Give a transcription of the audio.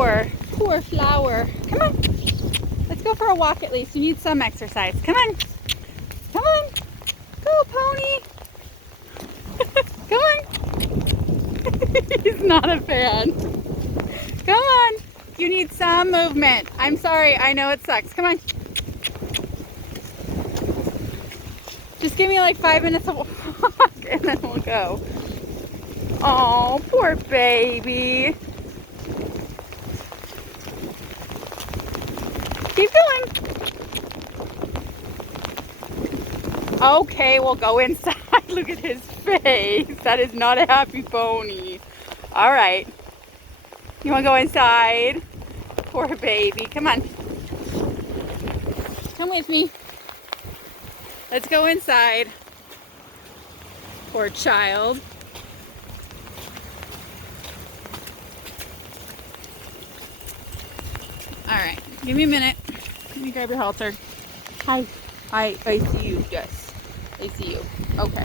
Poor flower. Come on. Let's go for a walk at least. You need some exercise. Come on. Come on. Go, pony. Come on. He's not a fan. Come on. You need some movement. I'm sorry. I know it sucks. Come on. Just give me like 5 minutes of walk and then we'll go. Oh, poor baby. Keep going. Okay, we'll go inside. Look at his face. That is not a happy pony. All right. You want to go inside? Poor baby. Come on. Come with me. Let's go inside. Poor child. All right. Give me a minute. Let me grab your halter. Hi. I see you. Yes. I see you. Okay.